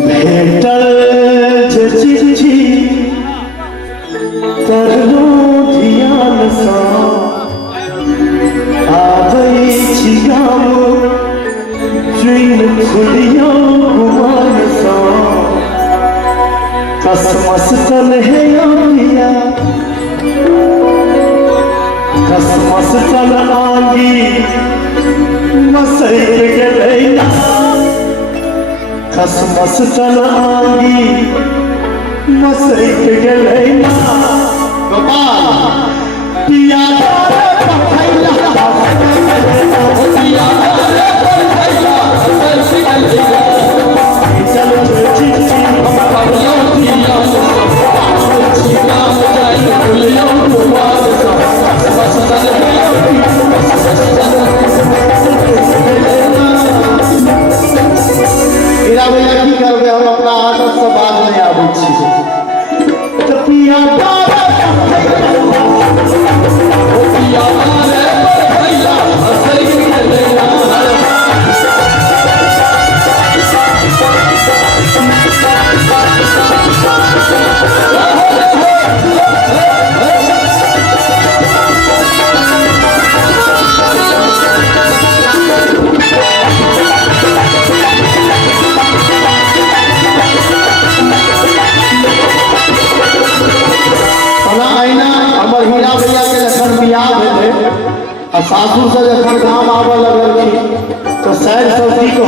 भेटल जे चिट्ठी तरलो ध्यान सा आबै छी गाम ट्रेन खुलियो गुमान सा कसमस तन है आंगिया कसमस तन आंगी मसैर गेलै कसमस तन आंगी मसैर गेलै गोपाल पिया भैया की करबे हम अपना आदत से बाज नहीं आबै छी तो पिया हीरा भैया के जखन बियाह भेलै आ सासुर से जखन गाम आबऽ लगल तो सैर सब्जी